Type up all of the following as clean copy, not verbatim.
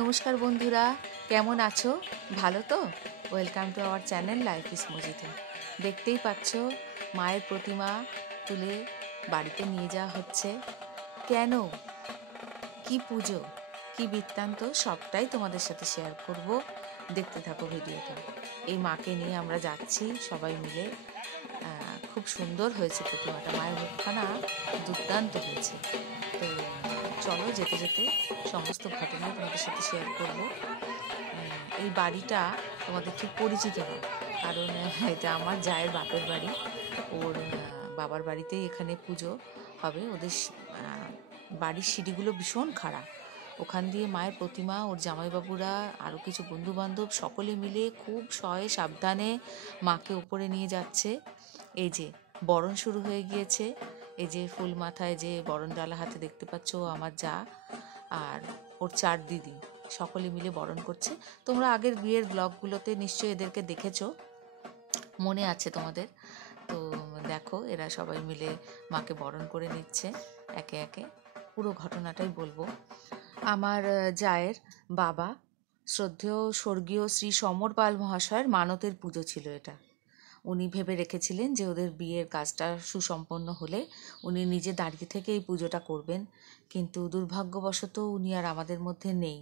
নমস্কার বন্ধুরা, কেমন আছো? ভালো তো? Welcome to our channel life is মজিতে। দেখতেই পাচ্ছ মায়ের প্রতিমা তুলে বাড়িতে নিয়ে যাওয়া হচ্ছে। কেন, কি পুজো, কি বৃত্তান্ত সবটাই তোমাদের সাথে শেয়ার করব। দেখতে থাকো ভিডিওটা। এই মাকে নিয়ে আমরা যাচ্ছি সবাই মিলে। খুব সুন্দর হয়েছে প্রতিমাটা, মায়ের মুখখানা দুর্দান্ত হয়েছে। তো চলো যেতে যেতে সমস্ত ঘটনা তোমাদের সাথে শেয়ার করব। এই বাড়িটা তোমাদের ঠিক পরিচিত না, কারণ এটা আমার জায়ের বাপের বাড়ি। ওর বাবার বাড়িতেই এখানে পুজো হবে। ওদের বাড়ির সিঁড়িগুলো ভীষণ খারাপ। ওখান দিয়ে মায়ের প্রতিমা, ওর জামাইবাবুরা, আরও কিছু বন্ধুবান্ধব সকলে মিলে খুব সয়ে সাবধানে মাকে উপরে নিয়ে যাচ্ছে। এই যে বরণ শুরু হয়ে গিয়েছে। এই যে ফুল মাথায় যে বরণ ডালা হাতে দেখতে পাচ্ছ আমার যা আর ওর 4 দিদি সকলে মিলে বরণ করছে। তোমরা আগের বিয়ের ব্লগগুলোতে নিশ্চয়ই এদেরকে দেখেছো, মনে আছে তোমাদের। তো দেখো এরা সবাই মিলে মাকে বরণ করে নিচ্ছে একে একে। পুরো ঘটনাটাই বলবো। আমার জায়ের বাবা শ্রদ্ধেয় স্বর্গীয় শ্রী সমর পাল মহাশয়ের মানতের পুজো ছিল এটা। উনি ভেবে রেখেছিলেন যে ওদের বিয়ের কাজটা সুসম্পন্ন হলে উনি নিজে দাঁড়িয়ে থেকে এই পুজোটা করবেন, কিন্তু দুর্ভাগ্যবশত উনি আর আমাদের মধ্যে নেই।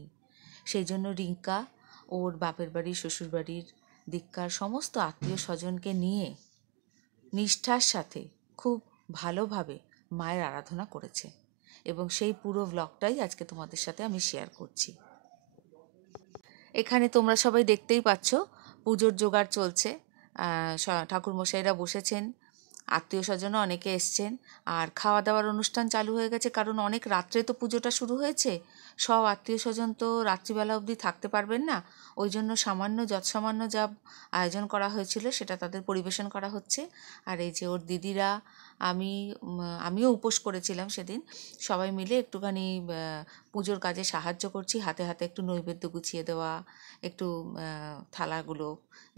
সেই জন্য রিঙ্কা ওর বাপের বাড়ি শ্বশুরবাড়ির দিককার সমস্ত আত্মীয় স্বজনকে নিয়ে নিষ্ঠার সাথে খুব ভালোভাবে মায়ের আরাধনা করেছে, এবং সেই পুরো ব্লগটাই আজকে তোমাদের সাথে আমি শেয়ার করছি। এখানে তোমরা সবাই দেখতেই পাচ্ছ পুজোর জোগাড় চলছে। ঠাকুরমশাইরা বসেছেন, আত্মীয় স্বজনও অনেকে এসছেন, আর খাওয়া দাওয়ার অনুষ্ঠান চালু হয়ে গেছে। কারণ অনেক রাত্রে তো পুজোটা শুরু হয়েছে, সব আত্মীয় স্বজন তো রাত্রিবেলা অবধি থাকতে পারবেন না। ওই জন্য যৎসামান্য যা আয়োজন করা হয়েছিল সেটা তাদের পরিবেশন করা হচ্ছে। আর এই যে ওর দিদিরা, আমিও উপোস করেছিলাম সেদিন, সবাই মিলে একটুখানি পুজোর কাজে সাহায্য করছি। হাতে হাতে একটু নৈবেদ্য গুছিয়ে দেওয়া, একটু থালাগুলো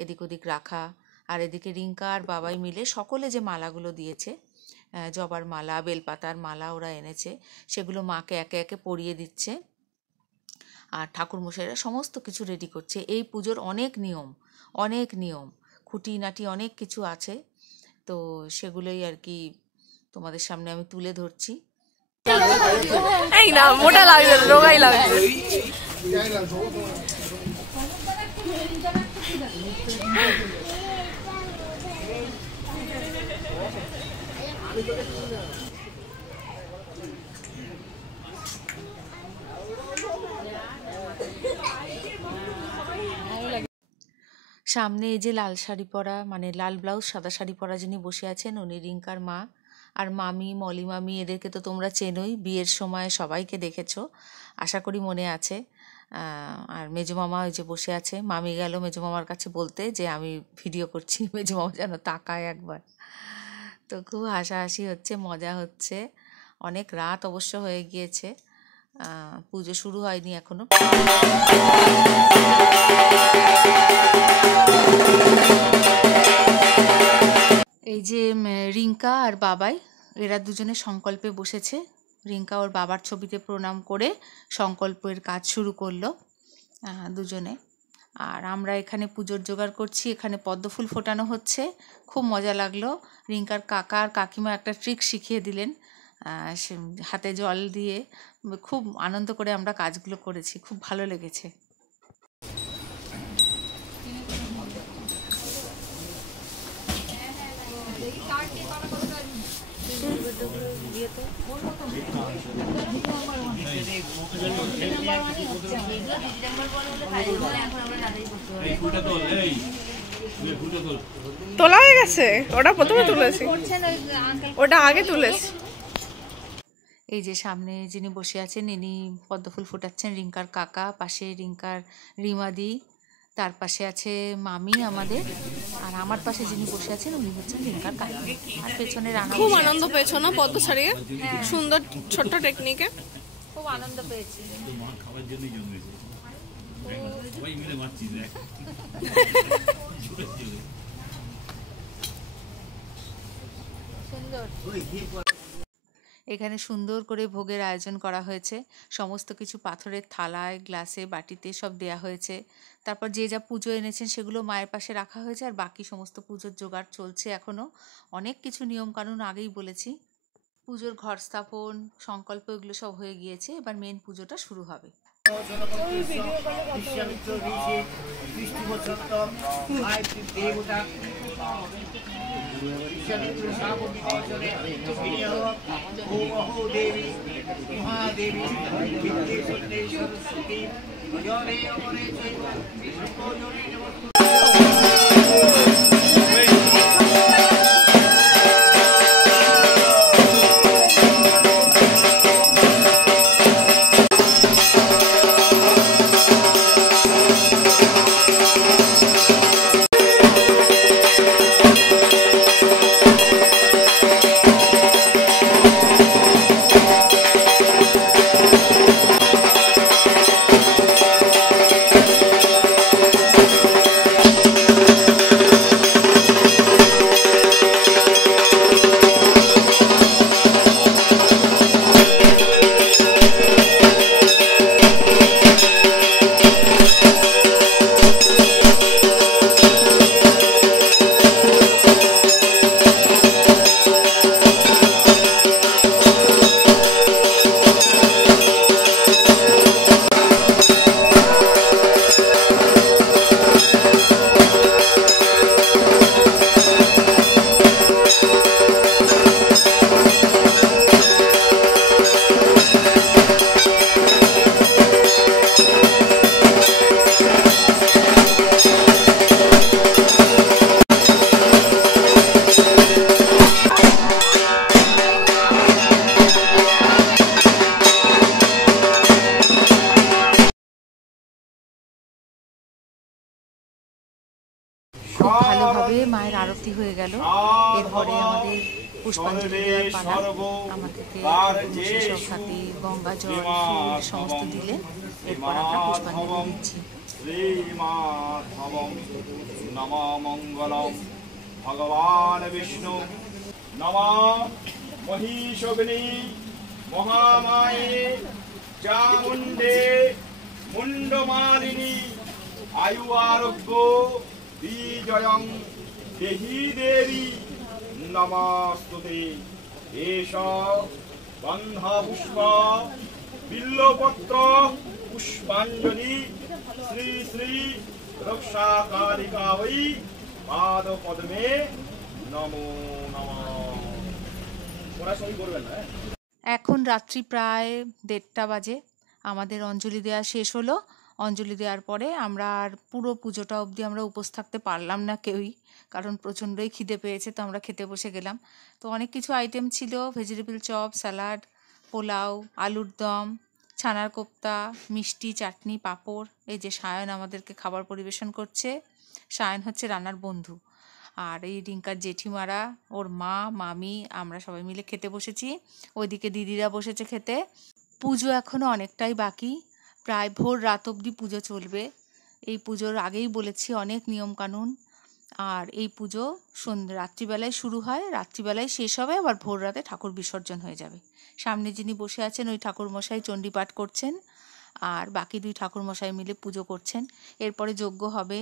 এদিক ওদিক রাখা। আর এদিকে রিঙ্কা আর বাবাই মিলে সকলে যে মালাগুলো দিয়েছে, জবার মালা, বেলপাতার মালা ওরা এনেছে, সেগুলো মাকে একে একে পরিয়ে দিচ্ছে। আর ঠাকুরমশাইরা সমস্ত কিছু রেডি করছে। এই পুজোর অনেক নিয়ম খুঁটিনাটি অনেক কিছু আছে। তো সেগুলোই আর কি তোমাদের সামনে আমি তুলে ধরছি। এই না, মোটা লাগবে, রোগাই লাগবে। সামনে এই যে লাল শাড়ি পরা, মানে লাল ব্লাউজ সাদা শাড়ি পরা যিনি বসে আছেন, উনি রিঙ্কার মা। আর মামি, মলি মামি, এদেরকে তো তোমরা চেনোই, বিয়ের সময় সবাইকে দেখেছো, আশা করি মনে আছে। আর মেজো মামা ওই যে বসে আছে। মামি গেল মেজো মামার কাছে বলতে যে আমি ভিডিও করছি, মেজো মামা যেন তাকায় একবার। তো খুব হাসাহাসি হচ্ছে, মজা হচ্ছে। অনেক রাত অবশ্য হয়ে গিয়েছে, পুজো শুরু হয়নি এখনো। এই যে রিঙ্কা আর বাবাই, এরা দুজনে সংকল্পে বসেছে। রিঙ্কা ওর বাবার ছবিতে প্রণাম করে সংকল্পের কাজ শুরু করলো দুজনে। আর আমরা এখানে পুজোর জোগাড় করছি। এখানে পদ্মফুল ফোটানো হচ্ছে, খুব মজা লাগলো। রিঙ্কার কাকা আর কাকিমা একটা ট্রিক শিখিয়ে দিলেন, হাতে জল দিয়ে। খুব আনন্দ করে আমরা কাজগুলো করেছি, খুব ভালো লেগেছে। তোলা হয়ে গেছে, ওটা প্রথমে তুলেছি, ওটা আগে তুলেছি। এই যে সামনে যিনি বসে আছেন ইনি পদ্মফুল ফোটাচ্ছেন, রিঙ্কার কাকা। পাশে রিঙ্কার রিমাদি, তার পাশে আছে মামি আমাদের, আর আমার পাশে যিনি বসে আছেন উনি হচ্ছেন রিঙ্কার কাকা। আর পেছনে রান্না। খুব আনন্দ পেয়েছো না পদ্ম ছাড়িয়ে? সুন্দর ছোট্ট টেকনিকে খুব আনন্দ পেয়েছি। এখানে সুন্দর করে ভোগের আয়োজন করা হয়েছে। সমস্ত কিছু পাথরের থালায়, গ্লাসে, বাটিতে সব দেয়া হয়েছে। তারপর যে যা পুজো এনেছেন সেগুলো মায়ের পাশে রাখা হয়েছে, আর বাকি সমস্ত পুজোর জোগাড় চলছে এখনও। অনেক কিছু নিয়মকানুন আগেই বলেছি। পুজোর ঘর স্থাপন, সংকল্প এগুলো সব হয়ে গিয়েছে, এবার মেন পুজোটা শুরু হবে। খুব ভালোভাবে মায়ের আরতি হয়ে গেল। এরপরে আমাদের পুষ্পাঞ্জলি দেওয়ার পালা। আমাদেরকে শেষক হাতে গঙ্গা জল, ফুল সমস্ত দিলেন। এরপর আমরা পুষ্পাঞ্জলি দিচ্ছি। শ্রীমাধবং নম মঙ্গলম ভগবান বিষ্ণু নম মহিষগ্নি মহামায়ে চামুণ্ডে মুন্ডমালিনী আয়ু আরোগ্য বিজয়ং দেহি দেবী নমস্তুতে। এষ গন্ধা পুষ্প বিল্লপত্র পুষ্পাঞ্জলি শ্রী শ্রী রক্ষাকারিকা বৈ পাদ পদ্মে নমো নমঃ। ওরা সবই করবেন না। এখন রাত্রি প্রায় 1:30 বাজে। আমাদের অঞ্জলি দেওয়া শেষ হলো। অঞ্জলি দেওয়ার পরে আমরা আর পুরো পুজোটা অবধি আমরা উপোস থাকতে পারলাম না কেউই, কারণ প্রচণ্ডই খিদে পেয়েছে। তো আমরা খেতে বসে গেলাম। তো অনেক কিছু আইটেম ছিল, ভেজিটেবল চপ, স্যালাড, পোলাও, আলুর দম, ছানার কোপ্তা, মিষ্টি, চাটনি, পাঁপড়। এই যে সায়ন আমাদেরকে খাবার পরিবেশন করছে। সায়ন হচ্ছে রান্নার বন্ধু। আর এই রিঙ্কার জেঠিমারা, ওর মা, মামি, আমরা সবাই মিলে খেতে বসেছি। ওইদিকে দিদিরা বসেছে খেতে। পুজো এখনও অনেকটাই বাকি, প্রায় ভোর রাত অবধি পুজো চলবে। এই পুজোর আগেই বলেছি অনেক নিয়মকানুন। আর এই পুজো রাত্রিবেলায় শুরু হয়, রাত্রিবেলায় শেষ হবে, আবার ভোর রাতে ঠাকুর বিসর্জন হয়ে যাবে। সামনে যিনি বসে আছেন ওই ঠাকুরমশাই চণ্ডী পাঠ করছেন, আর বাকি 2 ঠাকুরমশাই মিলে পুজো করছেন। এরপরে যজ্ঞ হবে,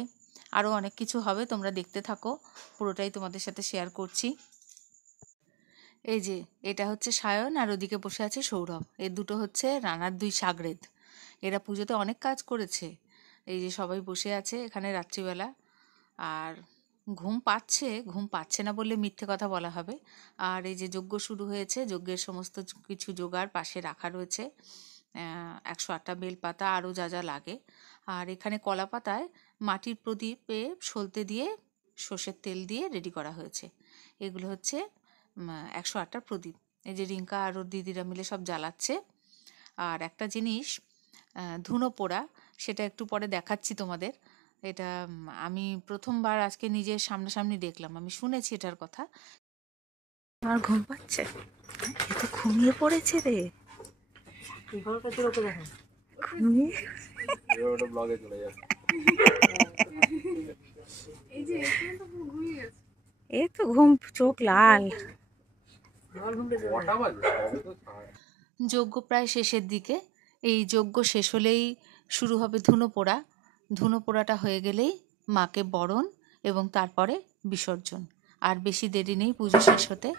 আরও অনেক কিছু হবে। তোমরা দেখতে থাকো, পুরোটাই তোমাদের সাথে শেয়ার করছি। এই যে এটা হচ্ছে সায়ন, আর ওদিকে বসে আছে সৌরভ। এই দুটো হচ্ছে রানার 2 সাগরেদ। এরা পুজোতে অনেক কাজ করেছে। এই যে সবাই বসে আছে এখানে রাত্রিবেলা। আর ঘুম পাচ্ছে না বললে মিথ্যে কথা বলা হবে। আর এই যে যজ্ঞ শুরু হয়েছে, যজ্ঞের সমস্ত কিছু জোগাড় পাশে রাখা রয়েছে। 108টা বেলপাতা, আরও যা যা লাগে। আর এখানে কলা পাতায় মাটির প্রদীপে সলতে দিয়ে সর্ষের তেল দিয়ে রেডি করা হয়েছে। এগুলো হচ্ছে 108টা প্রদীপ। এই যে রিঙ্কা আর ওর দিদিরা মিলে সব জ্বালাচ্ছে। আর একটা জিনিস ধুনো পোড়া, সেটা একটু পরে দেখাচ্ছি তোমাদের। এটা আমি প্রথমবার আজকে নিজের সামনাসামনি দেখলাম। আমি শুনেছি এটার কথা। আমার ঘুম পাচ্ছে, এ তো ঘুমিয়ে পড়েছে রে। এ তো ঘুম, চোখ লাল। যজ্ঞ প্রায় শেষের দিকে। এই যজ্ঞ শেষ হলেই শুরু হবে ধুনো পোড়া। ধুনো পোড়াটা হয়ে গেলেই মাকে বরণ এবং তারপরে বিসর্জন। আর বেশি দেরি নেই পুজো শেষ হতে।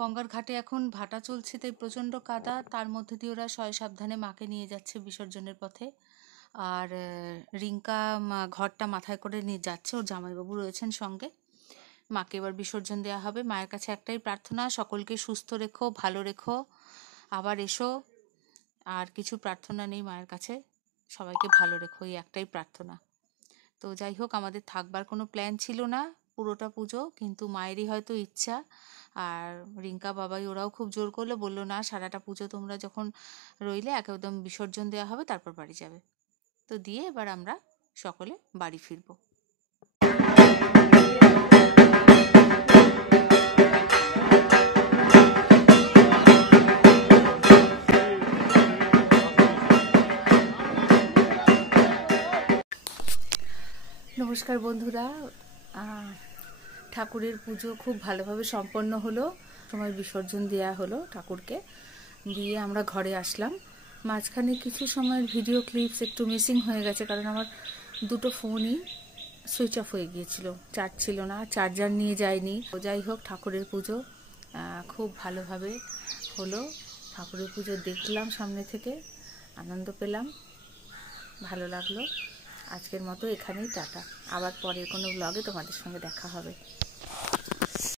গঙ্গার ঘাটে এখন ভাটা চলছে, তাই প্রচণ্ড কাদা। তার মধ্যে দিয়ে ওরা সয় সাবধানে মাকে নিয়ে যাচ্ছে বিসর্জনের পথে। আর রিঙ্কা ঘরটা মাথায় করে নিয়ে যাচ্ছে, ওর জামাইবাবু রয়েছেন সঙ্গে। মাকে এবার বিসর্জন দেওয়া হবে। মায়ের কাছে একটাই প্রার্থনা, সকলকে সুস্থ রেখো, ভালো রেখো, আবার এসো। আর কিছু প্রার্থনা নেই মায়ের কাছে, সবাইকে ভালো রেখো, এই একটাই প্রার্থনা। তো যাই হোক, আমাদের থাকবার কোনো প্ল্যান ছিল না পুরোটা পুজো, কিন্তু মায়েরই হয়তো ইচ্ছা। আর রিঙ্কা বাবাই ওরাও খুব জোর করলো, বললো না সারাটা পুজো তোমরা যখন রইলে একদম বিসর্জন দেওয়া হবে, তারপর বাড়ি যাবে। তো দিয়ে এবার আমরা সকলে বাড়ি ফিরবো। নমস্কার বন্ধুরা, ঠাকুরের পুজো খুব ভালোভাবে সম্পন্ন হলো। সময় বিসর্জন দেওয়া হলো ঠাকুরকে, দিয়ে আমরা ঘরে আসলাম। মাঝখানে কিছু সময়ের ভিডিও ক্লিপস একটু মিসিং হয়ে গেছে, কারণ আমার দুটো ফোনই সুইচ অফ হয়ে গিয়েছিল, চার্জ ছিল না, চার্জার নিয়ে যাইনি। যাই হোক, ঠাকুরের পুজো খুব ভালোভাবে হলো। ঠাকুরের পুজো দেখলাম সামনে থেকে, আনন্দ পেলাম, ভালো লাগলো। আজকের মতো এখানেই টাটা। আবার পরের কোনো ব্লগে তোমাদের সঙ্গে দেখা হবে।